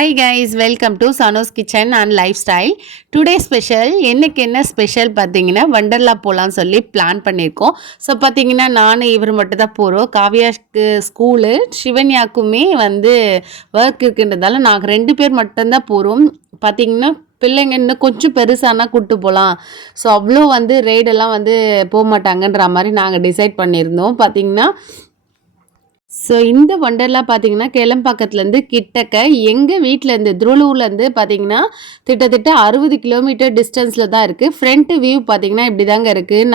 Hi guys, welcome to Sano's Kitchen and Lifestyle. Today special என்னைக்கு என்ன special பார்த்தீங்கன்னா வண்டர்லா போகலான்னு சொல்லி பிளான் பண்ணியிருக்கோம். ஸோ பார்த்தீங்கன்னா நான் இவர் மட்டும் தான் போகிறோம். காவியாக்கு ஸ்கூலு, சிவன்யாக்குமே ஒர்க் இருக்குன்றதால நாங்கள் 2 பேர் மட்டும்தான் போகிறோம். பார்த்தீங்கன்னா பிள்ளைங்க இன்னும் கொஞ்சம் பெருசானா கூப்பிட்டு போகலாம். ஸோ அவ்வளோ ரெய்டெல்லாம் போக மாட்டாங்கன்ற மாதிரி நாங்கள் டிசைட் பண்ணியிருந்தோம். பார்த்தீங்கன்னா ஸோ இந்த ஒண்டர்லா பார்த்தீங்கன்னா கேளம்பாக்கத்துலேருந்து கிட்டக்க எங்கள் வீட்டிலேருந்து திருவள்ளூர்லேருந்து பார்த்தீங்கன்னா கிட்டத்தட்ட 60 கிலோமீட்டர் டிஸ்டன்ஸில் தான் இருக்குது. ஃப்ரண்ட் வியூ பார்த்தீங்கன்னா இப்படி தாங்க இருக்குது.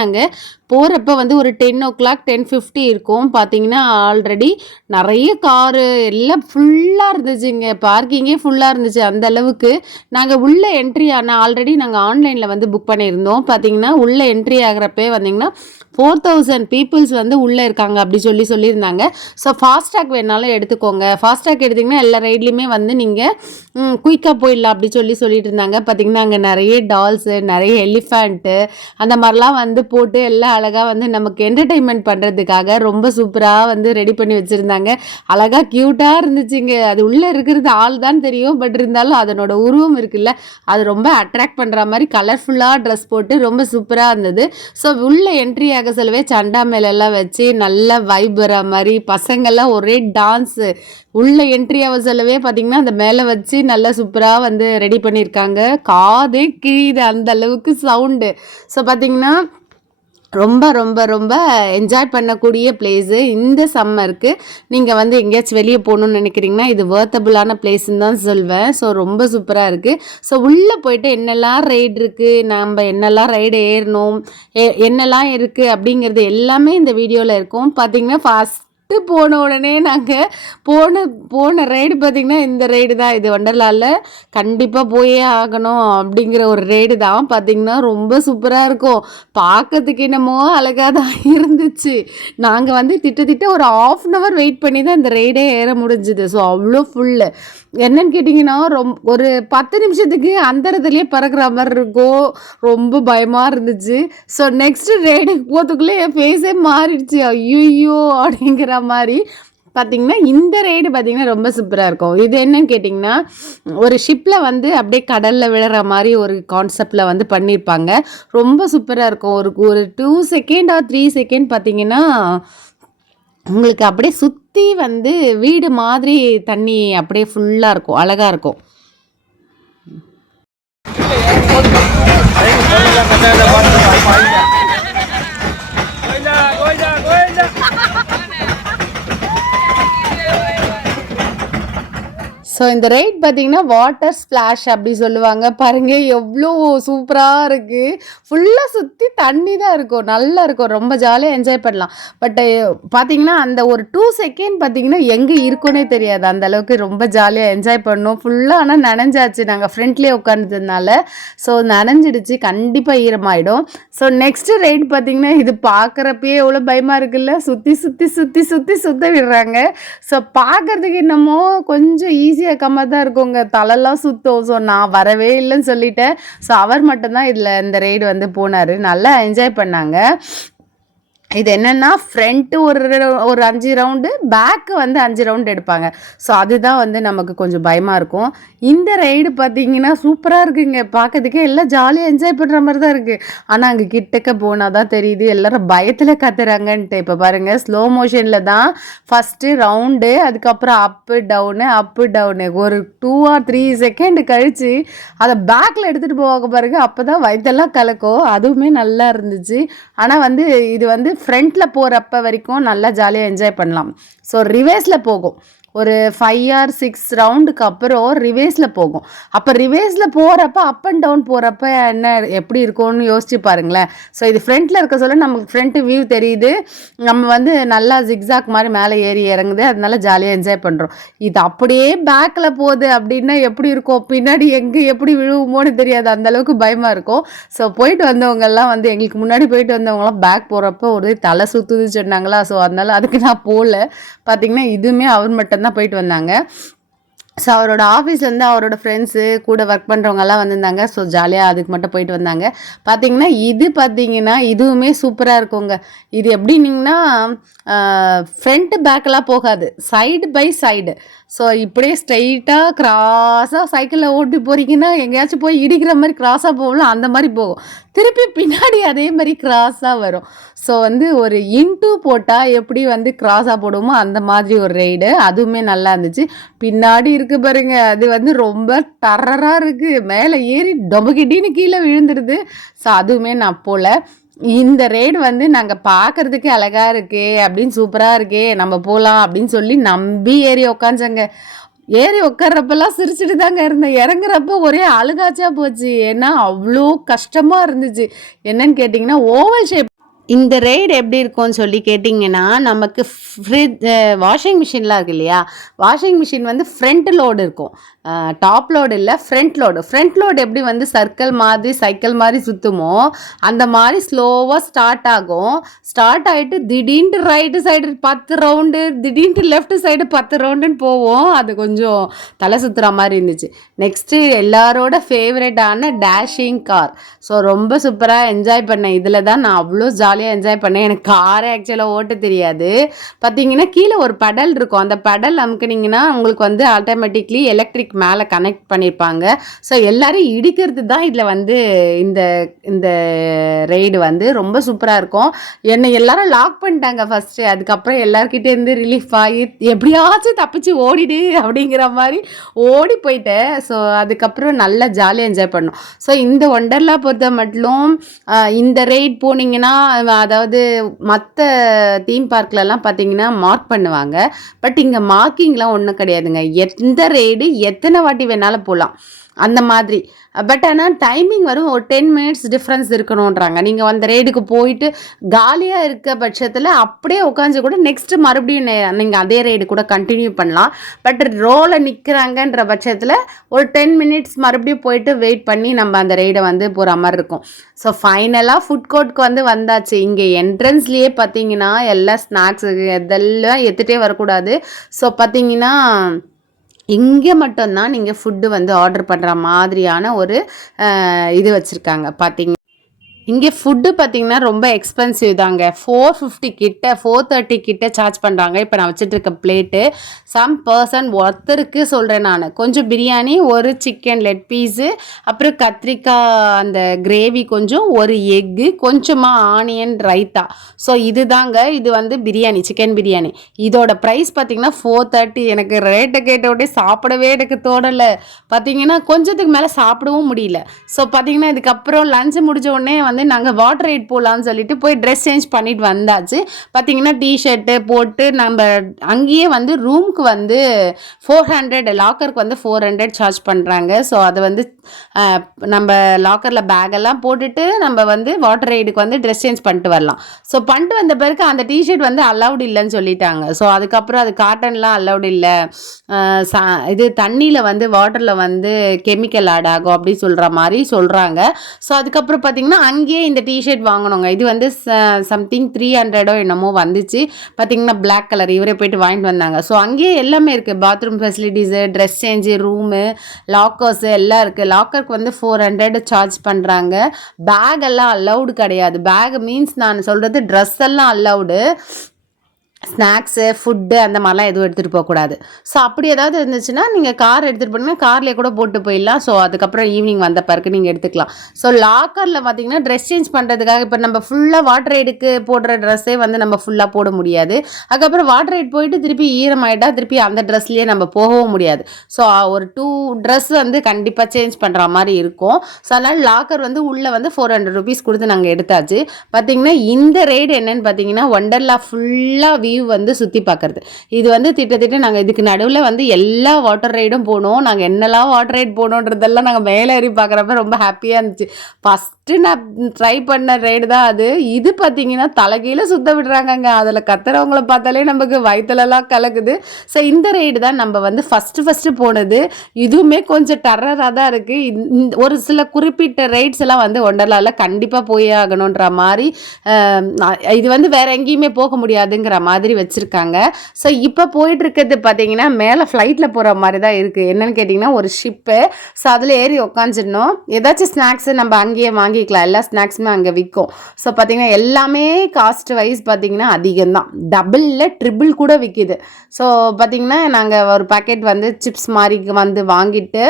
நாங்கள் போகிறப்ப ஒரு 10 o'clock 10:50 இருக்கும். பார்த்தீங்கன்னா ஆல்ரெடி நிறைய காரு எல்லாம் ஃபுல்லாக இருந்துச்சுங்க. பார்க்கிங்கே ஃபுல்லாக இருந்துச்சு. அந்த அளவுக்கு நாங்கள் உள்ளே என்ட்ரி ஆனால் ஆல்ரெடி நாங்கள் ஆன்லைனில் புக் பண்ணியிருந்தோம். பார்த்தீங்கன்னா உள்ளே என்ட்ரி ஆகிறப்பே 4000 பீப்புள்ஸ் உள்ளே இருக்காங்க அப்படி சொல்லியிருந்தாங்க. ஸோ ஃபாஸ்டாக் வேணாலும் எடுத்துக்கோங்க. ஃபாஸ்டாக் எடுத்திங்கன்னா எல்லா ரைட்லேயுமே நீங்கள் குயிக்காக போயிடலாம் அப்படி சொல்லிட்டு இருந்தாங்க. பார்த்திங்கன்னா அங்கே நிறைய டால்ஸு, நிறைய எலிஃபண்ட்டு அந்த மாதிரிலாம் போட்டு எல்லாம் அழகாக நமக்கு என்டர்டெயின்மெண்ட் பண்ணுறதுக்காக ரொம்ப சூப்பராக ரெடி பண்ணி வச்சுருந்தாங்க. அழகாக க்யூட்டாக இருந்துச்சுங்க. அது உள்ளே இருக்கிறது ஆள் தான் தெரியும். பட் இருந்தாலும் அதனோட உருவம் இருக்குல்ல, அது ரொம்ப அட்ராக்ட் பண்ணுற மாதிரி கலர்ஃபுல்லாக ட்ரெஸ் போட்டு ரொம்ப சூப்பராக இருந்தது. ஸோ உள்ளே என்ட்ரி ஆக சொல்லவே சண்டா மேலெல்லாம் வச்சு நல்ல வைப் வர மாதிரி பசங்கள்லாம் ஒரே டான்ஸு. உள்ள என்ட்ரி ஆக சொல்லவே பார்த்தீங்கன்னா அந்த மேலே வச்சு நல்லா சூப்பராக ரெடி பண்ணியிருக்காங்க. காதே கிழியுது அந்த அளவுக்கு சவுண்டு. ஸோ பார்த்தீங்கன்னா ரொம்ப ரொம்ப ரொம்ப என்ஜாய் பண்ணக்கூடிய பிளேஸு. இந்த சம்மருக்கு நீங்கள் எங்கேயாச்சும் வெளியே போகணுன்னு நினைக்கிறீங்கன்னா இது வர்த்தபுளான பிளேஸ்ன்னு தான் சொல்வேன். ஸோ ரொம்ப சூப்பராக இருக்குது. ஸோ உள்ளே போயிட்டு என்னெல்லாம் ரைடு இருக்குது, நம்ம என்னெல்லாம் ரைடு ஏறணும், என்னெல்லாம் இருக்குது அப்படிங்கிறது எல்லாமே இந்த வீடியோவில் இருக்கும். பார்த்தீங்கன்னா போன உடனே நாங்கள் போன ரைடு பார்த்திங்கன்னா இந்த ரைடு தான். இது வண்டர்லாவில் கண்டிப்பாக போயே ஆகணும் அப்படிங்கிற ஒரு ரைடு தான். பார்த்திங்கன்னா ரொம்ப சூப்பராக இருக்கும். பார்க்கறதுக்கு என்னமோ அழகாக தான் இருந்துச்சு. நாங்கள் திட்டத்திட்ட ஒரு 1/2 hour வெயிட் பண்ணி தான் இந்த ரைடே ஏற முடிஞ்சுது. ஸோ அவ்வளோ ஃபுல்லு. என்னன்னு கேட்டிங்கன்னா ஒரு 10 நிமிஷத்துக்கு அந்தரத்துலேயே பறக்கிற மாதிரி இருக்கும். ரொம்ப பயமாக இருந்துச்சு. ஸோ நெக்ஸ்ட்டு ரைடுக்கு போகிறதுக்குள்ளே என் ஃபேஸே மாறிடுச்சு. ஐயோ அப்படிங்கிற மாதிரி. பார்த்திங்கன்னா இந்த ரைடு பார்த்திங்கன்னா ரொம்ப சூப்பராக இருக்கும். இது என்னன்னு கேட்டிங்கன்னா ஒரு ஷிப்பில் அப்படியே கடலில் விழுற மாதிரி ஒரு கான்செப்டில் பண்ணியிருப்பாங்க. ரொம்ப சூப்பராக இருக்கும். ஒரு 2 செகண்ட் ஆர் 3 செகண்ட் பார்த்திங்கன்னா உங்களுக்கு அப்படியே சுற்றி வீடு மாதிரி தண்ணி அப்படியே ஃபுல்லாக இருக்கும். அழகாக இருக்கும். ஸோ இந்த ரைட் பார்த்திங்கன்னா வாட்டர் ஸ்ப்ளாஷ் அப்படி சொல்லுவாங்க. பாருங்கள் எவ்வளோ சூப்பராக இருக்குது. ஃபுல்லாக சுற்றி தண்ணி தான் இருக்கும். நல்லா இருக்கும். ரொம்ப ஜாலியாக என்ஜாய் பண்ணலாம். பட் பார்த்திங்கன்னா அந்த ஒரு 2 செகண்ட் பார்த்திங்கன்னா எங்கே இருக்குன்னே தெரியாது. அந்த அளவுக்கு ரொம்ப ஜாலியாக என்ஜாய் பண்ணோம். ஃபுல்லாக ஆனால் நனைஞ்சாச்சு. நாங்கள் ஃப்ரண்ட்லேயே உட்காந்துருந்ததுனால ஸோ நனைஞ்சிடுச்சு. கண்டிப்பாக ஈரமாயிடும். ஸோ நெக்ஸ்ட்டு ரைட் பார்த்திங்கன்னா இது பார்க்குறப்பயே எவ்வளோ பயமாக இருக்குல்ல. சுற்றி விடுறாங்க. ஸோ பார்க்குறதுக்கு என்னமோ கொஞ்சம் ஈஸியாக கம்மாக தான் இருக்குங்க. தலைலாம் சுத்தம். ஸோ நான் வரவே இல்லைன்னு சொல்லிட்டேன். ஸோ அவர் மட்டும்தான் இதில் இந்த ரைடு போனார். நல்லா என்ஜாய் பண்ணாங்க. இது என்னென்னா ஃப்ரண்ட்டு ஒரு 5 ரவுண்டு, பேக்கு 5 ரவுண்டு எடுப்பாங்க. ஸோ அதுதான் நமக்கு கொஞ்சம் பயமாக இருக்கும். இந்த ரைடு பார்த்திங்கன்னா சூப்பராக இருக்குங்க. பார்க்கறதுக்கே எல்லாம் ஜாலியாக என்ஜாய் பண்ணுற மாதிரி தான் இருக்குது. ஆனால் அங்கே கிட்டக்க போனால் தான் தெரியுது எல்லோரும் பயத்தில் கத்துறாங்கன்ட்டு. இப்போ பாருங்கள் ஸ்லோ மோஷனில் தான் ஃபஸ்ட்டு ரவுண்டு, அதுக்கப்புறம் அப்பு டவுனு ஒரு 2 or 3 செகண்ட் கழித்து அதை பேக்கில் எடுத்துகிட்டு போவாங்க பாருங்கள். அப்போ தான் வயிற்றெல்லாம் கலக்கும். அதுவுமே நல்லா இருந்துச்சு. ஆனால் இது ஃப்ரண்ட்டில் போகிறப்ப வரைக்கும் நல்லா ஜாலியாக என்ஜாய் பண்ணலாம். ஸோ ரிவேஸில் போகும். ஒரு 5 or 6 ரவுண்டுக்கு அப்புறம் ரிவேஸில் போகும். அப்போ ரிவேஸில் போகிறப்ப அப் அண்ட் டவுன் போகிறப்ப என்ன எப்படி இருக்கும்னு யோசிச்சு பாருங்களேன். ஸோ இது ஃப்ரண்ட்டில் இருக்க சொல்ல நமக்கு ஃப்ரண்ட்டு வியூ தெரியுது. நம்ம நல்லா ஜிக்ஸாக் மாதிரி மேலே ஏறி இறங்குது. அதனால ஜாலியாக என்ஜாய் பண்ணுறோம். இது அப்படியே பேக்கில் போகுது அப்படின்னா எப்படி இருக்கும், பின்னாடி எப்படி விழுவுமோன்னு தெரியாது. அந்தளவுக்கு பயமாக இருக்கும். ஸோ போயிட்டு வந்தவங்கெல்லாம் எங்களுக்கு முன்னாடி போயிட்டு வந்தவங்களாம் பேக் போகிறப்போ ஒரு தலை சுற்றுதுன்னு சொன்னாங்களா. ஸோ அதனால் அதுக்கு நான் போகல. பார்த்திங்கன்னா இதுவுமே அவர் மட்டும்தான் போயிட்டு வந்தாங்க. ஸோ அவரோட ஆஃபீஸ்லேருந்து அவரோட ஃப்ரெண்ட்ஸு கூட ஒர்க் பண்ணுறவங்கெல்லாம் வந்திருந்தாங்க. ஸோ ஜாலியாக அதுக்கு மட்டும் போயிட்டு வந்தாங்க. பார்த்தீங்கன்னா இதுவுமே சூப்பராக இருக்குங்க. இது எப்படின்னிங்கன்னா ஃப்ரண்ட்டு பேக்கெலாம் போகாது, சைடு பை சைடு. ஸோ இப்படியே ஸ்ட்ரைட்டாக கிராஸாக சைக்கிளில் ஓட்டி போகிறீங்கன்னா எங்கேயாச்சும் போய் இடிக்கிற மாதிரி கிராஸாக போகலாம், அந்த மாதிரி போகும். திருப்பி பின்னாடி அதே மாதிரி கிராஸாக வரும். ஸோ வந்து ஒரு இன்ட்டு போட்டால் எப்படி வந்து கிராஸாக போடுவோமோ அந்த மாதிரி ஒரு ரைடு, அதுவுமே நல்லா இருந்துச்சு. பின்னாடி இருக்குது பாருங்க, அது வந்து ரொம்ப டரராக இருக்குது, மேலே ஏறி டொபகிட்டின்னு கீழே விழுந்துடுது. ஸோ அதுவுமே நான் போகல. இந்த ரைடு வந்து நாங்கள் பார்க்குறதுக்கே அழகாக இருக்கே அப்படின்னு, சூப்பராக இருக்கே நம்ம போகலாம் அப்படின்னு சொல்லி நம்பி ஏறி உக்காஞ்சங்க. ஏறி உட்கார்றப்பெல்லாம் சிரிச்சுட்டு தாங்க இருந்தேன். இறங்குறப்ப ஒரே அழுகாச்சா போச்சு. ஏன்னா அவ்வளோ கஷ்டமாக இருந்துச்சு. என்னன்னு கேட்டிங்கன்னா ஓவல் ஷேப். இந்த ரைடு எப்படி இருக்கும்னு சொல்லி கேட்டிங்கன்னா, நமக்கு வாஷிங் மிஷின்லாம் இருக்கு இல்லையா, வாஷிங் மிஷின் வந்து ஃப்ரண்ட் லோடு இருக்கும், டாப் லோடு இல்லை, ஃப்ரண்ட் லோடு. ஃப்ரண்ட் லோடு எப்படி வந்து சர்க்கிள் மாதிரி சைக்கிள் மாதிரி சுற்றுமோ அந்த மாதிரி ஸ்லோவாக ஸ்டார்ட் ஆகும். ஸ்டார்ட் ஆகிட்டு திடீர்னு ரைட்டு சைடு 10 ரவுண்டு, திடீர்னு லெஃப்ட் சைடு 10 ரவுண்டுன்னு போவோம். அது கொஞ்சம் தலை சுற்றுற மாதிரி இருந்துச்சு. நெக்ஸ்ட்டு எல்லாரோட ஃபேவரட்டான டேஷிங் கார். ஸோ ரொம்ப சூப்பராக என்ஜாய் பண்ணேன். இதில் தான் நான் அவ்வளோ ஜாலியாக என்ஜாய் பண்ணேன். எனக்கு காரே ஆக்சுவலாக ஓட்ட தெரியாது. பார்த்தீங்கன்னா கீழே ஒரு பெடல் இருக்கும், அந்த பெடல் அமுக்குனிங்கன்னா உங்களுக்கு வந்து ஆட்டோமேட்டிக்லி எலக்ட்ரிக் மேலே கனெக்ட் பண்ணியிருப்பாங்க. ஸோ எல்லோரும் இடிக்கிறது தான் இதில் வந்து இந்த இந்த ரைடு வந்து ரொம்ப சூப்பராக இருக்கும். என்னை எல்லாரும் லாக் பண்ணிட்டாங்க ஃபஸ்ட்டு. அதுக்கப்புறம் எல்லாருக்கிட்டேருந்து ரிலீஃப் ஆகி எப்படியாச்சும் தப்பிச்சு ஓடிடு அப்படிங்கிற மாதிரி ஓடி போயிட்டேன். ஸோ அதுக்கப்புறம் நல்லா ஜாலியாக என்ஜாய் பண்ணோம். ஸோ இந்த ஒண்டர்லா பொறுத்த மட்டும் இந்த ரைட் போனீங்கன்னா, அதாவது மற்ற தீம் பார்க்லலாம் பார்த்தீங்கன்னா மார்க் பண்ணுவாங்க. பட் இங்கே மார்க்கிங்லாம் ஒன்றும் கிடையாதுங்க. எந்த ரைடு எத்தனை வாட்டி வேணாலும் போகலாம் அந்த மாதிரி. பட் ஆனால் டைமிங் வரும், ஒரு 10 மினிட்ஸ் டிஃப்ரென்ஸ் இருக்கணுன்றாங்க. நீங்கள் அந்த ரைடுக்கு போயிட்டு காலியாக இருக்க பட்சத்தில் அப்படியே உட்காந்து கூட நெக்ஸ்ட்டு மறுபடியும் நீங்கள் அதே ரைடு கூட கண்டினியூ பண்ணலாம். பட் ரோவில் நிற்கிறாங்கன்ற பட்சத்தில் ஒரு 10 மினிட்ஸ் மறுபடியும் போயிட்டு வெயிட் பண்ணி நம்ம அந்த ரைடை வந்து போகிற மாதிரி இருக்கும். ஸோ ஃபைனலாக ஃபுட் கோர்ட்டுக்கு வந்து வந்தாச்சு. இங்கே என்ட்ரன்ஸ்லேயே பார்த்தீங்கன்னா எல்லா ஸ்நாக்ஸு இதெல்லாம் எடுத்துகிட்டே வரக்கூடாது. ஸோ பார்த்தீங்கன்னா இங்கே மட்டும்தான் நீங்கள் ஃபுட்டு வந்து ஆர்டர் பண்ணுற மாதிரியான ஒரு இது வச்சுருக்காங்க. பார்த்தீங்க இங்கே ஃபுட்டு பார்த்திங்கன்னா ரொம்ப எக்ஸ்பென்சிவ் தாங்க. 450 கிட்ட 430 கிட்ட சார்ஜ் பண்ணுறாங்க. இப்போ நான் வச்சுட்ருக்க பிளேட்டு சம் பர்சன் ஒருத்தருக்கு சொல்கிறேன் நான். கொஞ்சம் பிரியாணி, ஒரு சிக்கன் லெக் பீஸு, அப்புறம் கத்திரிக்காய் அந்த கிரேவி கொஞ்சம், ஒரு எக்கு, கொஞ்சமாக ஆனியன் ரைத்தா. ஸோ இது தாங்க, இது வந்து பிரியாணி, சிக்கன் பிரியாணி. இதோட ப்ரைஸ் பார்த்திங்கன்னா 430. எனக்கு ரேட்டை கேட்டோடனே சாப்பிடவே எனக்கு தோணலை. பார்த்திங்கன்னா கொஞ்சத்துக்கு மேலே சாப்பிடவும் முடியல. ஸோ பார்த்திங்கன்னா இதுக்கப்புறம் லஞ்சு முடிஞ்ச உடனே வந்து நாங்கள் வாட்டர் ரைட் போகலான்னு சொல்லிட்டு போய் ட்ரெஸ் சேஞ்ச் பண்ணிட்டு வந்தாச்சு. பார்த்தீங்கன்னா டிஷர்ட்டு போட்டு நம்ம அங்கேயே வந்து ரூமுக்கு வந்து 400, லாக்கருக்கு வந்து 400 சார்ஜ் பண்ணுறாங்க. ஸோ அதை வந்து நம்ம லாக்கரில் பேக்கெல்லாம் போட்டுட்டு நம்ம வந்து வாட்டர் ரைடுக்கு வந்து ட்ரெஸ் சேஞ்ச் பண்ணிட்டு வரலாம். ஸோ பண்ணிட்டு வந்த பிறகு அந்த டிஷர்ட் வந்து அலவுட் இல்லைன்னு சொல்லிட்டாங்க. ஸோ அதுக்கப்புறம் அது காட்டன்லாம் அலவுட் இல்லை, இது தண்ணியில் வந்து வாட்டரில் வந்து கெமிக்கல் ஆட் ஆகும் அப்படி சொல்கிற மாதிரி சொல்கிறாங்க. ஸோ அதுக்கப்புறம் பார்த்திங்கன்னா அங்கேயே இந்த டிஷர்ட் வாங்கணுங்க. இது வந்து சம்திங் 300 என்னமோ வந்துச்சு. பார்த்திங்கன்னா பிளாக் கலர் இவரே போயிட்டு வாங்கிட்டு வந்தாங்க. ஸோ அங்கேயே எல்லாமே இருக்குது, bathroom facilities, dress change, room, lockers எல்லாம் இருக்குது. லாக்கருக்கு வந்து 400 சார்ஜ் பண்ணுறாங்க. பேக் எல்லாம் அலவுடு கிடையாது. பேக் மீன்ஸ் நான் சொல்கிறது ட்ரெஸ் எல்லாம் அலவுடு, ஸ்நாக்ஸு ஃபுட்டு அந்த மாதிரிலாம் எதுவும் எடுத்துகிட்டு போகக்கூடாது. ஸோ அப்படி ஏதாவது இருந்துச்சுன்னா நீங்கள் கார் எடுத்துகிட்டு போனீங்கன்னா கார்லேயே கூட போட்டு போயிடலாம். ஸோ அதுக்கப்புறம் ஈவினிங் வந்த பிறகு நீங்கள் எடுத்துக்கலாம். ஸோ லாக்கரில் பார்த்தீங்கன்னா ட்ரெஸ் சேஞ்ச் பண்ணுறதுக்காக இப்போ நம்ம ஃபுல்லாக வாட்டர் ரைடுக்கு போடுற ட்ரெஸ்ஸே வந்து நம்ம ஃபுல்லாக போட முடியாது. அதுக்கப்புறம் வாட்டர் ரைட் போயிட்டு திருப்பி ஈரமாயிட்டா திருப்பி அந்த ட்ரெஸ்லேயே நம்ம போகவும் முடியாது. ஸோ ஒரு 2 ட்ரெஸ் வந்து கண்டிப்பாக சேஞ்ச் பண்ணுற மாதிரி இருக்கும். ஸோ அதனால் லாக்கர் வந்து உள்ளே வந்து 400 rupees கொடுத்து நாங்கள் எடுத்தாச்சு. பார்த்திங்கன்னா இந்த ரைடு என்னென்னு பார்த்தீங்கன்னா ஒண்டர்லா ஃபுல்லாக வியூ வந்து சுற்றி பார்க்குறது. இது வந்து திட்டத்திட்ட நாங்கள் இதுக்கு நடுவில் வந்து எல்லா வாட்டர் ரைடும் போனோம். நாங்கள் என்னெல்லாம் வாட்டர் ரைட் போனோன்றதெல்லாம் நாங்கள் மேலே ஏறி பார்க்குறப்ப ரொம்ப ஹாப்பியாக இருந்துச்சு. ஃபஸ்ட்டு நான் ட்ரை பண்ண ரைடு தான் அது. இது பார்த்தீங்கன்னா தலைகீழ சுத்த விடுறாங்கங்க. அதில் கத்துறவங்கள பார்த்தாலே நமக்கு வயிற்றுலலாம் கலக்குது. ஸோ இந்த ரைடு தான் நம்ம வந்து ஃபஸ்ட்டு போனது. இதுவுமே கொஞ்சம் டெரராக தான் இருக்குது. ஒரு சில குறிப்பிட்ட ரைட்ஸ் எல்லாம் வந்து ஒண்டர்லாவில் கண்டிப்பாக போய் ஆகணுன்ற மாதிரி, இது வந்து வேறு எங்கேயுமே போக முடியாதுங்கிற மாதிரி மாதிரி வச்சுருக்காங்க. ஸோ இப்போ போயிட்டுருக்கிறது பார்த்தீங்கன்னா மேலே ஃப்ளைட்டில் போகிற மாதிரி தான் இருக்குது. என்னென்னு கேட்டிங்கன்னா ஒரு ஷிப்பு. ஸோ அதில் ஏறி உக்காந்துடணும். ஏதாச்சும் ஸ்நாக்ஸு நம்ம அங்கேயே வாங்கிக்கலாம். எல்லா ஸ்நாக்ஸுமே அங்கே விற்கும். ஸோ பார்த்திங்கன்னா எல்லாமே காஸ்ட் வைஸ் பார்த்திங்கன்னா அதிகம்தான். டபுளில் ட்ரிபிள் கூட விற்கிது. ஸோ பார்த்திங்கன்னா நாங்கள் ஒரு பேக்கெட் வந்து சிப்ஸ் மாதிரி வந்து வாங்கிட்டு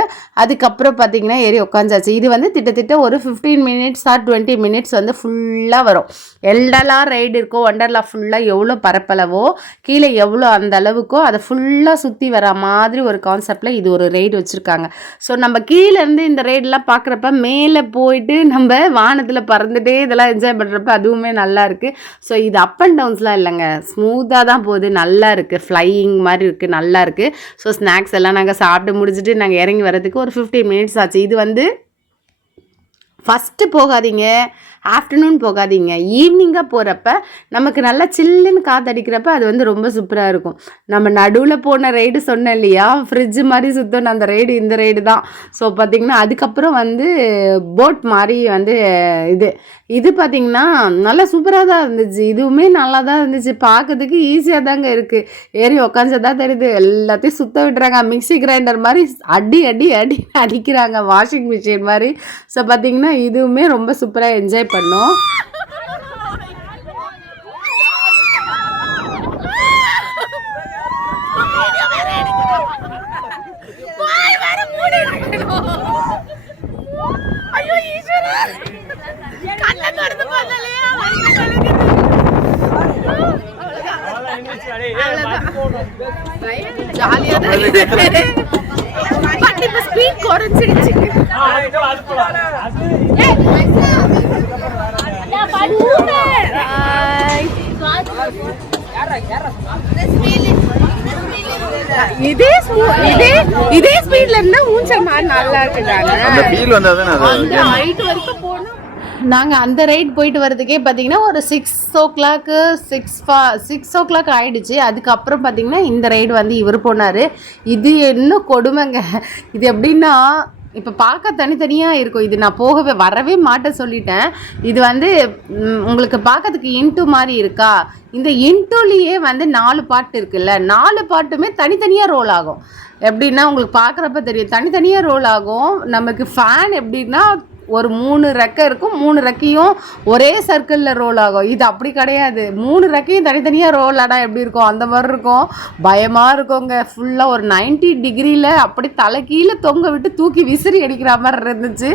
அதுக்கப்புறம் பார்த்திங்கன்னா ஏறி உட்காந்தாச்சு. இது வந்து கிட்டத்தட்ட ஒரு 15 மினிட்ஸ் ஆர் 20 மினிட்ஸ் வந்து ஃபுல்லாக வரும். எல்லாம் ரைடு இருக்கோ ஒண்டர்லா ஃபுல்லாக எவ்வளோ பரப்பளவோ கீழே எவ்வளோ அந்த அளவுக்கோ அதை ஃபுல்லாக சுற்றி வர மாதிரி ஒரு கான்செப்டில் இது ஒரு ரைடு வச்சுருக்காங்க. ஸோ நம்ம கீழேருந்து இந்த ரைடெலாம் பார்க்குறப்ப மேலே போயிட்டு நம்ம வானத்தில் பறந்துட்டே இதெல்லாம் என்ஜாய் பண்ணுறப்ப அதுவுமே நல்லா இருக்குது. ஸோ இது அப் அண்ட் டவுன்ஸ்லாம் இல்லைங்க, ஸ்மூத்தாக தான் போகுது, நல்லா இருக்குது, ஃப்ளையிங் மாதிரி இருக்குது, நல்லா இருக்குது. ஸோ ஸ்நாக்ஸ் எல்லாம் நாங்கள் சாப்பிட்டு முடிச்சுட்டு நாங்கள் இறங்கி வரதுக்கு ஒரு 15 மினிட்ஸ் ஆச்சு. இது வந்து ஃபஸ்ட்டு போகாதீங்க, ஆஃப்டர்நூன் போகாதீங்க, ஈவினிங்காக போகிறப்ப நமக்கு நல்லா சில்லுன்னு காற்றடிக்கிறப்ப அது வந்து ரொம்ப சூப்பராக இருக்கும். நம்ம நடுவில் போன ரைடு சொன்னேன் இல்லையா, ஃப்ரிட்ஜு மாதிரி சுற்றணும் அந்த ரைடு, இந்த ரைடு தான். ஸோ பார்த்திங்கன்னா அதுக்கப்புறம் வந்து போட் மாதிரி வந்து இது பார்த்திங்கன்னா நல்லா சூப்பராக தான் இருந்துச்சு. இதுவுமே நல்லா தான் இருந்துச்சு, பார்க்கறதுக்கு ஈஸியாக தாங்க இருக்குது. ஏறி உக்காந்ததான் தெரியுது, எல்லாத்தையும் சுற்ற விட்டுறாங்க. மிக்சி கிரைண்டர் மாதிரி அடி அடி அடி அடிக்கிறாங்க, வாஷிங் மிஷின் மாதிரி. ஸோ பார்த்திங்கன்னா இதுவுமே ரொம்ப சூப்பராக என்ஜாய் பண்ணோம். ஜாலியாக தான் இப்போ ஸ்பீட் குறைஞ்சிடுச்சு. இதே ஸ்பீட்ல இருந்தா ஊஞ்சல் மாதிரி நல்லா இருக்குதாங்க. அந்த ஃபீல் வந்தாதான் அந்த ஹைட் வரைக்கும் போனா நாங்கள் அந்த ரைட் போயிட்டு வரதுக்கே பார்த்தீங்கன்னா ஒரு 6 o'clock ஆகிடுச்சு. அதுக்கப்புறம் பார்த்தீங்கன்னா இந்த ரைடு வந்து இவர் போனார். இது இன்னும் கொடுமைங்க. இது எப்படின்னா இப்போ பார்க்க தனித்தனியாக இருக்கும். இது நான் வரவே மாட்டேன் சொல்லிட்டேன். இது வந்து உங்களுக்கு பார்க்கறதுக்கு இன்ட்டு மாதிரி இருக்கா, இந்த இன்ட்டுலேயே வந்து 4 பாட்டு இருக்குல்ல, 4 பாட்டுமே தனித்தனியாக ரோல் ஆகும். எப்படின்னா உங்களுக்கு பார்க்குறப்ப தெரியும், தனித்தனியாக ரோல் ஆகும். நமக்கு ஃபேன் எப்படின்னா ஒரு 3 ரெக்கை இருக்கும், 3 ரெக்கையும் ஒரே சர்க்கிளில் ரோல் ஆகும். இது அப்படி கிடையாது, 3 ரெக்கையும் தனித்தனியாக ரோல் ஆனா எப்படி இருக்கும் அந்த மாதிரி இருக்கும். பயமாக இருக்குங்க. ஃபுல்லாக ஒரு 90 டிகிரியில் அப்படி தலை கீழே தொங்க விட்டு தூக்கி விசிறி அடிக்கிற மாதிரி இருந்துச்சு.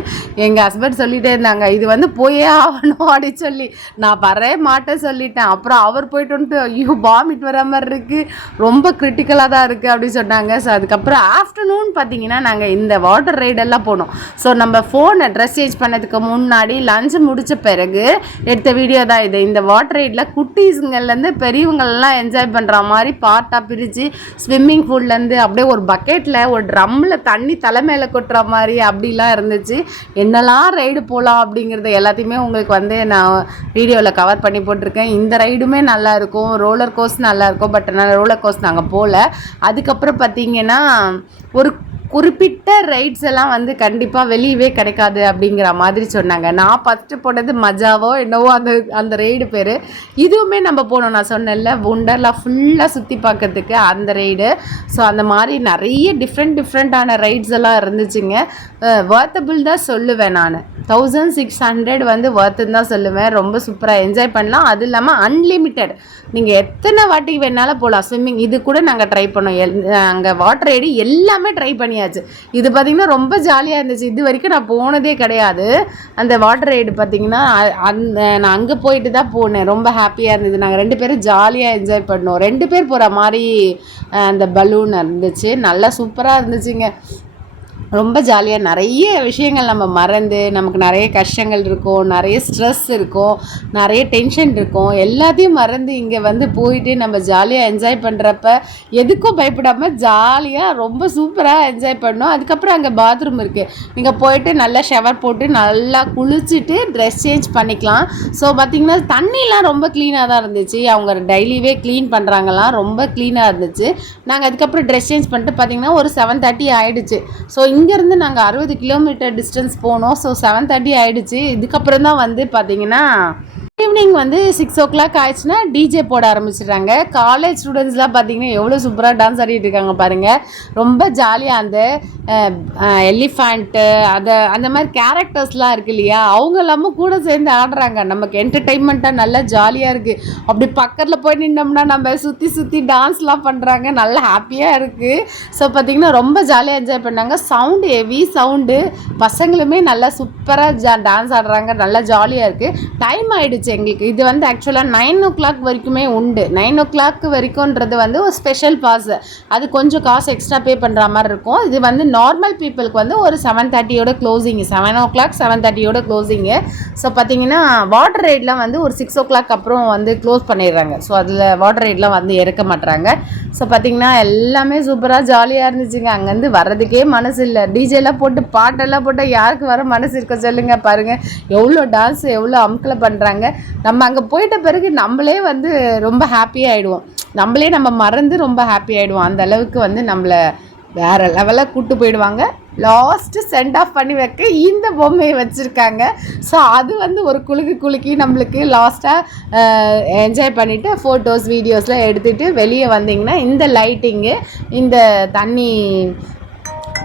எங்கள் ஹஸ்பண்ட் சொல்லிகிட்டே இருந்தாங்க, இது வந்து போயே ஆகணும் அப்படின்னு சொல்லி. நான் வரவே மாட்டேன் சொல்லிட்டேன். அப்புறம் அவர் போயிட்டு வந்துட்டு ஐயோ வாமிட் வர மாதிரி இருக்குது, ரொம்ப கிரிட்டிக்கலாக தான் இருக்குது அப்படின்னு சொன்னாங்க. ஸோ அதுக்கப்புறம் ஆஃப்டர்நூன் பார்த்தீங்கன்னா நாங்கள் இந்த வாட்டர் ரைடெல்லாம் போனோம். ஸோ நம்ம ஃபோனை ட்ரெஸ் சேஞ்ச் பண்ணதுக்கு முன்னாடி லஞ்ச் முடித்த பிறகு எடுத்த வீடியோ தான் இது. இந்த வாட்டர் ரைடில் குட்டீஸுங்கள்லேருந்து பெரியவங்கள்லாம் என்ஜாய் பண்ணுற மாதிரி பார்ட்டாக பிரித்து ஸ்விம்மிங் பூல்லேருந்து அப்படியே ஒரு பக்கெட்டில் ஒரு ட்ரம்மில் தண்ணி தலை மேலே கொட்டுற மாதிரி அப்படிலாம் இருந்துச்சு. என்னெல்லாம் ரைடு போகலாம் அப்படிங்கிறத எல்லாத்தையுமே உங்களுக்கு வந்து நான் வீடியோவில் கவர் பண்ணி போட்டிருக்கேன். இந்த ரைடுமே நல்லாயிருக்கும், ரோலர் கோஸ்ட் நல்லாயிருக்கும். பட் நான் ரோலர் கோஸ்ட் நாங்கள் போகல. அதுக்கப்புறம் பார்த்திங்கன்னா ஒரு குறிப்பிட்ட ரைட்ஸ் எல்லாம் வந்து கண்டிப்பாக வெளியவே கிடைக்காது அப்படிங்கிற மாதிரி சொன்னாங்க. நான் ஃபஸ்ட்டு போனது மஜாவோ என்னவோ அந்த ரைடு பேர். இதுவுமே நம்ம போனோம், நான் சொன்னேன்ல ஒண்டர்லா ஃபுல்லாக சுற்றி பார்க்கறதுக்கு அந்த ரைடு. ஸோ அந்த மாதிரி நிறைய டிஃப்ரெண்ட்டான ரைட்ஸ் எல்லாம் இருந்துச்சுங்க. வர்த்தபிள் தான் சொல்லுவேன் நான். 1600 வந்து வர்த்துன்னு தான் சொல்லுவேன். ரொம்ப சூப்பராக என்ஜாய் பண்ணலாம். அது இல்லாமல் அன்லிமிட்டெட், நீங்கள் எத்தனை வாட்டி வேணாலும் போகலாம். ஸ்விம்மிங் இது கூட நாங்கள் ட்ரை பண்ணோம். அங்கே வாட்டர் ரைடு எல்லாமே ட்ரை பண்ணியாச்சு. இது பார்த்திங்கன்னா ரொம்ப ஜாலியாக இருந்துச்சு. இது வரைக்கும் நான் போனதே கிடையாது. அந்த வாட்டர் ரைடு பார்த்திங்கன்னா நான் அங்கே போயிட்டு தான் போனேன். ரொம்ப ஹாப்பியாக இருந்தது. நாங்கள் 2 பேரும் ஜாலியாக என்ஜாய் பண்ணோம். 2 பேர் போகிற மாதிரி அந்த பலூன் இருந்துச்சு. நல்லா சூப்பராக இருந்துச்சுங்க. ரொம்ப ஜாலியாக நிறைய விஷயங்கள் நம்ம மறந்து, நமக்கு நிறைய கஷ்டங்கள் இருக்கும், நிறைய ஸ்ட்ரெஸ் இருக்கும், நிறைய டென்ஷன் இருக்கும், எல்லாத்தையும் மறந்து இங்கே வந்து போயிட்டு நம்ம ஜாலியாக என்ஜாய் பண்ணுறப்ப எதுக்கும் பயப்படாமல் ஜாலியாக ரொம்ப சூப்பராக என்ஜாய் பண்ணோம். அதுக்கப்புறம் அங்கே பாத்ரூம் இருக்குது. நீங்கள் போயிட்டு நல்லா ஷவர் போட்டு நல்லா குளிச்சுட்டு ட்ரெஸ் சேஞ்ச் பண்ணிக்கலாம். ஸோ பார்த்திங்கன்னா தண்ணிலாம் ரொம்ப க்ளீனாக தான் இருந்துச்சு. அவங்க டெய்லியே க்ளீன் பண்ணுறாங்களாம், ரொம்ப க்ளீனாக இருந்துச்சு. நாங்கள் அதுக்கப்புறம் ட்ரெஸ் சேஞ்ச் பண்ணிட்டு பார்த்திங்கன்னா ஒரு 7:30 ஆகிடுச்சு. ஸோ இங்கேருந்து நாங்கள் 60 கிலோமீட்டர் டிஸ்டன்ஸ் போனோம். ஸோ 7:30 ஆகிடுச்சு. இதுக்கப்புறம் தான் வந்து பார்த்திங்கன்னா ஈவினிங் வந்து 6 o'clock ஆயிடுச்சுன்னா டிஜே போட ஆரம்பிச்சிடுறாங்க. காலேஜ் ஸ்டூடெண்ட்ஸ்லாம் பார்த்தீங்கன்னா எவ்வளோ சூப்பராக டான்ஸ் ஆடிட்டு இருக்காங்க பாருங்கள். ரொம்ப ஜாலியாக அந்த எலிஃபண்ட்டு அந்த மாதிரி கேரக்டர்ஸ்லாம் இருக்குது இல்லையா, அவங்க எல்லாமும் கூட சேர்ந்து ஆடுறாங்க. நமக்கு என்டர்டெயின்மெண்ட்டாக நல்லா ஜாலியாக இருக்குது. அப்படி பக்கத்தில் போய் நின்னோம்னா நம்ம சுற்றி சுற்றி டான்ஸ்லாம் பண்ணுறாங்க, நல்லா ஹாப்பியாக இருக்குது. ஸோ பார்த்திங்கன்னா ரொம்ப ஜாலியாக என்ஜாய் பண்ணாங்க. சவுண்டு ஹெவி சவுண்டு, பசங்களுமே நல்லா சூப்பராக டான்ஸ் ஆடுறாங்க, நல்லா ஜாலியாக இருக்குது. டைம் ஆகிடுச்சு எங்களுக்கு. இது வந்து ஆக்சுவலாக 9 o'clock வரைக்குமே உண்டு. 9 o'clock வரைக்கும்ன்றது வந்து ஒரு ஸ்பெஷல் பாஸ், அது கொஞ்சம் காசு எக்ஸ்ட்ரா பே பண்ணுற மாதிரி இருக்கும். இது வந்து நார்மல் பீப்புளுக்கு வந்து ஒரு 7:30 க்ளோசிங்கு, 7 o'clock 7:30 க்ளோசிங்கு. ஸோ பார்த்தீங்கன்னா வாட்டர் ரைட்லாம் வந்து ஒரு 6 o'clock அப்புறம் வந்து க்ளோஸ் பண்ணிடுறாங்க. ஸோ அதில் வாட்டர் ரைட்லாம் வந்து இறக்க மாட்டுறாங்க. ஸோ பார்த்திங்கன்னா எல்லாமே சூப்பராக ஜாலியாக இருந்துச்சுங்க. அங்கேருந்து வர்றதுக்கே மனசு இல்லை. டிஜேலாம் போட்டு பாட்டெல்லாம் போட்டு யாருக்கு வர மனசு இருக்க சொல்லுங்கள். பாருங்கள் எவ்வளோ டான்ஸு, எவ்வளோ அமுக்கில் பண்ணுறாங்க. நம்ம அங்கே போயிட்ட பிறகு நம்மளே வந்து ரொம்ப ஹாப்பியாகிடுவோம். நம்மளே நம்ம மறந்து ரொம்ப ஹாப்பி ஆகிடுவோம். அந்த அளவுக்கு வந்து நம்மளை வேறு லெவலில் கூப்பிட்டு போயிடுவாங்க. லாஸ்ட்டு சென்ட் ஆஃப் பண்ணி வைக்க இந்த பொம்மையை வச்சுருக்காங்க. ஸோ அது வந்து ஒரு குலுக்கி நம்மளுக்கு லாஸ்ட்டாக என்ஜாய் பண்ணிவிட்டு ஃபோட்டோஸ் வீடியோஸ்லாம் எடுத்துகிட்டு வெளியே வந்திங்கன்னா இந்த லைட்டிங்கு, இந்த தண்ணி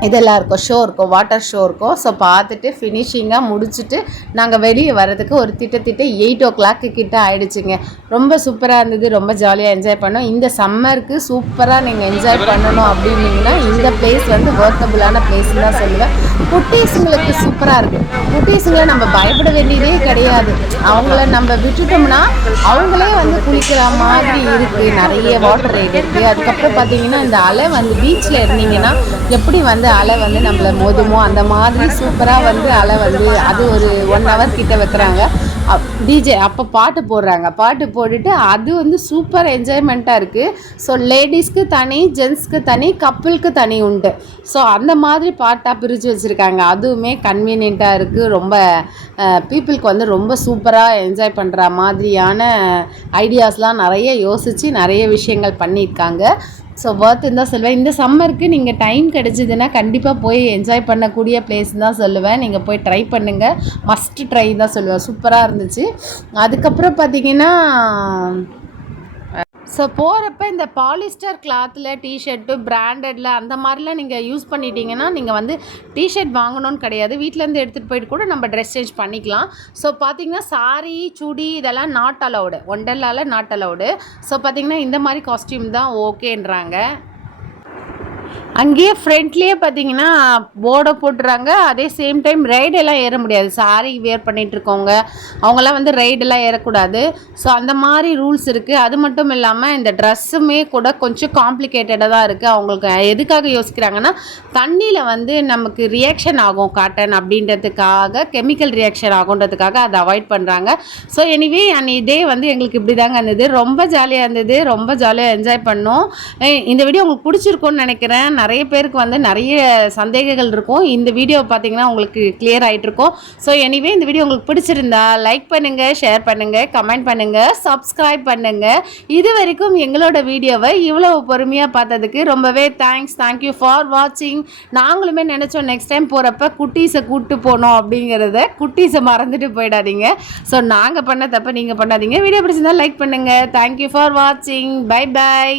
இதெல்லாம் இருக்கும், ஷோ இருக்கும், வாட்டர் ஷோ இருக்கும். ஸோ பார்த்துட்டு ஃபினிஷிங்காக முடிச்சுட்டு நாங்கள் வெளியே வர்றதுக்கு ஒரு திட்ட 8 o'clock கிட்ட ஆகிடுச்சிங்க. ரொம்ப சூப்பராக இருந்தது, ரொம்ப ஜாலியாக என்ஜாய் பண்ணோம். இந்த சம்மருக்கு சூப்பராக நீங்கள் என்ஜாய் பண்ணணும் அப்படின்னீங்கன்னா இந்த பிளேஸ் வந்து ஒர்த்தபுளான பிளேஸ்ன்னு தான் சொல்லுவேன். குட்டீஸுங்களுக்கு சூப்பராக இருக்குது. குட்டீஸுங்களை நம்ம பயப்பட வேண்டியதே கிடையாது. அவங்கள நம்ம விட்டுட்டோம்னா அவங்களே வந்து குளிக்கிற மாதிரி இருக்குது. நிறைய வாட்டர் ரைடு இருக்குது. அதுக்கப்புறம் பார்த்தீங்கன்னா இந்த அலை வந்து பீச்சில் இருந்தீங்கன்னா எப்படி வந்து அலை வந்து நம்மளை மோதுமோ அந்த மாதிரி சூப்பராக வந்து அலை வந்து அது ஒரு 1 hour கிட்ட வைக்கிறாங்க. டிஜே அப்போ பாட்டு போடுறாங்க. பாட்டு போட்டுட்டு அது வந்து சூப்பர் என்ஜாய்மெண்ட்டாக இருக்குது. ஸோ லேடிஸ்க்கு தனி, ஜென்ஸ்க்கு தனி, கப்புளுக்கு தனி உண்டு. ஸோ அந்த மாதிரி பாட்டாக பிரித்து வச்சுருக்காங்க. அதுவுமே கன்வீனியண்ட்டாக இருக்குது. ரொம்ப பீப்புளுக்கு வந்து ரொம்ப சூப்பராக என்ஜாய் பண்ணுற மாதிரியான ஐடியாஸ்லாம் நிறைய யோசித்து நிறைய விஷயங்கள் பண்ணியிருக்காங்க. ஸோ ஒர்த்துன்னு தான் சொல்லுவேன். இந்த சம்மருக்கு நீங்கள் டைம் கிடச்சிதுன்னா கண்டிப்பாக போய் என்ஜாய் பண்ணக்கூடிய பிளேஸ் தான் சொல்லுவேன். நீங்கள் போய் ட்ரை பண்ணுங்கள், மஸ்ட்டு ட்ரை தான் சொல்லுவேன். சூப்பராக இருந்துச்சு. அதுக்கப்புறம் பார்த்தீங்கன்னா ஸோ போகிறப்ப இந்த பாலிஸ்டர் கிளாத்தில் டிஷர்ட்டு பிராண்டடில் அந்த மாதிரிலாம் நீங்கள் யூஸ் பண்ணிட்டீங்கன்னா நீங்கள் வந்து டிஷர்ட் வாங்கணும்னு கிடையாது. வீட்டிலேருந்து எடுத்துகிட்டு போயிட்டு கூட நம்ம ட்ரெஸ் சேஞ்ச் பண்ணிக்கலாம். ஸோ பார்த்திங்கன்னா சாரி, சுடி இதெல்லாம் நாட் அலவுடு, ஒண்டர்லாவில் நாட் அலவுடு. ஸோ பார்த்திங்கன்னா இந்த மாதிரி காஸ்டியூம் தான் ஓகேன்றாங்க. அங்கேயே ஃப்ரண்ட்லேயே பார்த்தீங்கன்னா போர்டை போட்டுறாங்க. அதே சேம் டைம் ரைடெல்லாம் ஏற முடியாது. சாரி வேர் பண்ணிகிட்ருக்கவங்க அவங்களாம் வந்து ரைடெல்லாம் ஏறக்கூடாது. ஸோ அந்த மாதிரி ரூல்ஸ் இருக்குது. அது மட்டும் இல்லாமல் இந்த ட்ரெஸ்ஸுமே கூட கொஞ்சம் காம்ப்ளிகேட்டடாக தான் இருக்குது. அவங்களுக்கு எதுக்காக யோசிக்கிறாங்கன்னா தண்ணியில் வந்து நமக்கு ரியாக்ஷன் ஆகும் காட்டன் அப்படின்றதுக்காக, கெமிக்கல் ரியாக்ஷன் ஆகுன்றதுக்காக அதை அவாய்ட் பண்ணுறாங்க. ஸோ எனிவே இதே வந்து எங்களுக்கு இப்படி தாங்க இருந்தது. ரொம்ப ஜாலியாக இருந்தது, ரொம்ப ஜாலியாக என்ஜாய் பண்ணோம். இந்த வீடியோ உங்களுக்கு பிடிச்சிருக்கும்னு நினைக்கிறேன். நிறைய பேருக்கு வந்து நிறைய சந்தேகங்கள் இருக்கும். இந்த வீடியோ பார்த்தீங்கன்னா உங்களுக்கு கிளியர் ஆகிட்டு இருக்கும். ஸோ எனிவே இந்த வீடியோ உங்களுக்கு பிடிச்சிருந்தா லைக் பண்ணுங்கள், ஷேர் பண்ணுங்கள், கமெண்ட் பண்ணுங்கள், சப்ஸ்கிரைப் பண்ணுங்கள். இது வரைக்கும் எங்களோட வீடியோவை இவ்வளோ பொறுமையாக பார்த்ததுக்கு ரொம்பவே தேங்க்யூ ஃபார் வாட்சிங். நாங்களுமே நினச்சோம் நெக்ஸ்ட் டைம் போகிறப்ப குட்டீஸை கூப்பிட்டு போனோம் அப்படிங்கிறத. குட்டீஸை மறந்துட்டு போயிடாதீங்க. ஸோ நாங்கள் பண்ண தப்ப நீங்கள் பண்ணாதீங்க. வீடியோ பிடிச்சிருந்தா லைக் பண்ணுங்கள். தேங்க்யூ ஃபார் வாட்சிங். பை.